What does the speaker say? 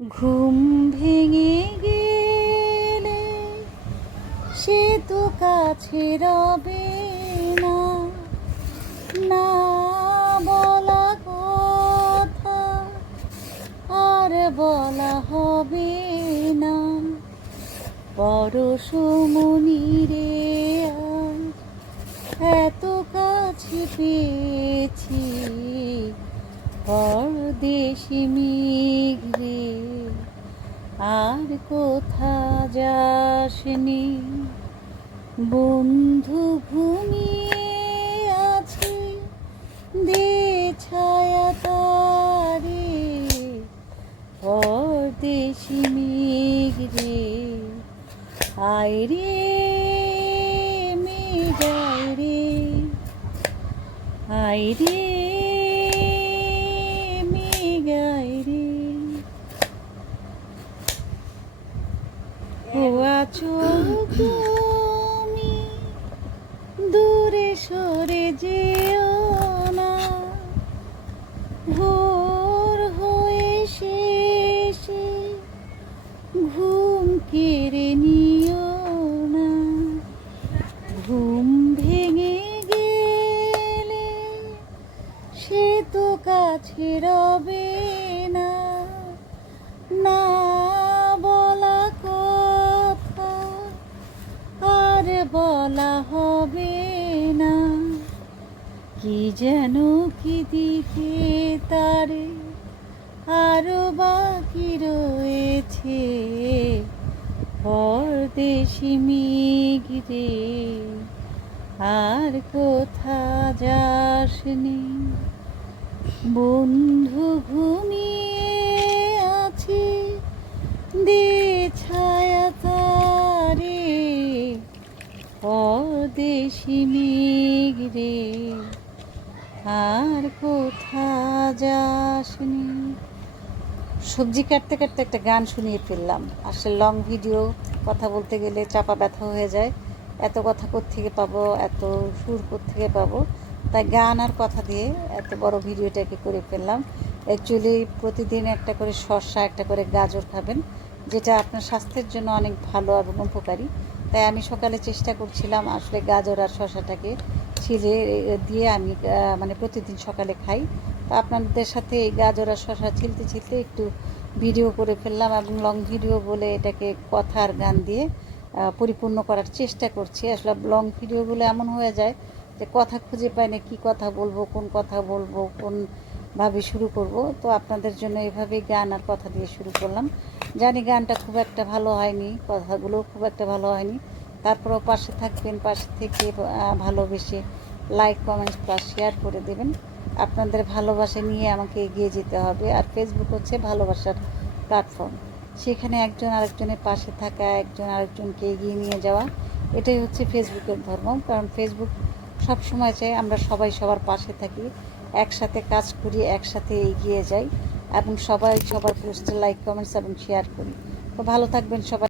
ঘুম ভেঙে গেলে সে তো কাছে রবে না, না বলা কথা আর বলা হবে না। পরশমণি রে আজ এত কাছে পেয়েছি, পরদেশি মেঘ রে আর কোথা যাসনি। বন্ধু ঘুমিয়ে আছে দে ছায়া তারে, পরদেশি মেঘ রে আয় রে মেঘ আয় রে, আয় রে আছো তুমি দূরে সরে যেও না, ভোর হয়ে শেষে ঘুম কেড়ে নিও না। ঘুম ভেঙে গেলে সে তো কাছে রবে না, না বলা হবে না। কি যেন কি দিকে তারে আরো বাকি রয়েছে, পরদেশি মেঘ রে আর কোথা যাসনি। বন্ধু ঘুমিয়ে আছে দে ছায়া তারে, পরদেশি মেঘ রে আর কোথা যাসনি। সবজি কাটতে কাটতে একটা গান শুনিয়ে ফেললাম। আসলে লং ভিডিও কথা বলতে গেলে চাপা ব্যথা হয়ে যায়, এত কথা কোত্থেকে পাবো, এত সুর কোত্থেকে পাবো, তাই গান আর কথা দিয়ে এত বড় ভিডিওটাকে করে ফেললাম। অ্যাকচুয়ালি প্রতিদিন একটা করে শসা, একটা করে গাজর খাবেন, যেটা আপনার স্বাস্থ্যের জন্য অনেক ভালো এবং উপকারী। তাই আমি সকালে চেষ্টা করছিলাম আসলে গাজর আর শসাটাকে ছিলে দিয়ে আমি মানে প্রতিদিন সকালে খাই। তো আপনাদের সাথে এই গাজর আর শসা ছিলতে ছিলতে একটু ভিডিও করে ফেললাম, এবং লং ভিডিও বলে এটাকে কথা আর গান দিয়ে পরিপূর্ণ করার চেষ্টা করছি। আসলে লং ভিডিওগুলো এমন হয়ে যায় যে কথা খুঁজে পাই না, কী কথা বলবো, কোন কথা বলবো, কোনভাবে শুরু করব। তো আপনাদের জন্য এভাবেই গান আর কথা দিয়ে শুরু করলাম। জানি গানটা খুব একটা ভালো হয়নি, কথাগুলোও খুব একটা ভালো হয়নি, তারপরেও পাশে থাকবেন, পাশে থেকে ভালোবেসে লাইক, কমেন্টস প্লাস শেয়ার করে দেবেন। আপনাদের ভালোবাসা নিয়ে আমাকে এগিয়ে যেতে হবে। আর ফেসবুক হচ্ছে ভালোবাসার প্ল্যাটফর্ম, সেখানে একজন আরেকজনের পাশে থাকা, একজন আরেকজনকে এগিয়ে নিয়ে যাওয়া, এটাই হচ্ছে ফেসবুকের ধর্ম। কারণ ফেসবুক সব সময় চাই আমরা সবাই সবার পাশে থাকি, একসাথে কাজ করি, একসাথে এগিয়ে যাই, এবং সবাই সবার পোস্টে লাইক, কমেন্টস এবং শেয়ার করি। তো ভালো থাকবেন সবাই।